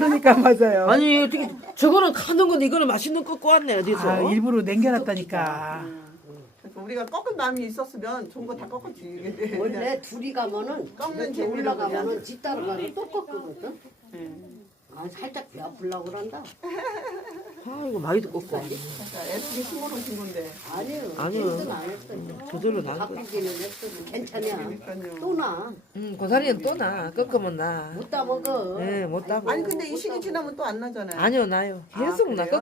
그러니까 맞아요. 아니 어떻게 저거는 가는 건데 이거는 맛있는 거 꺾고 왔네 어디서? 아, 일부러 남겨놨다니까. 그러니까 우리가 꺾은 마음이 있었으면 좋은 거 다 꺾었지. 이게. 원래 둘이 가면은 꺾는 이렇게 재미로 올라가면은 뒤따라가서 또 꺾거든. 아 살짝 배 아플라고 그런다. 아 이거 많이도 꺾고 왔네. 그러니까 애들이 심어놓은 건데. 아니요. 아니요. 힘든 안 했어. 저절로 나는 거야. 바뀌기는 했어. 괜찮냐. 그러니까요. 또 나. 고사리는 또 나. 꺾으면 나. 못 따먹어. 네, 못 따고. 아니 근데 이 시기 지나면 또 안 나잖아요. 아니요 나요. 계속 나 그래요?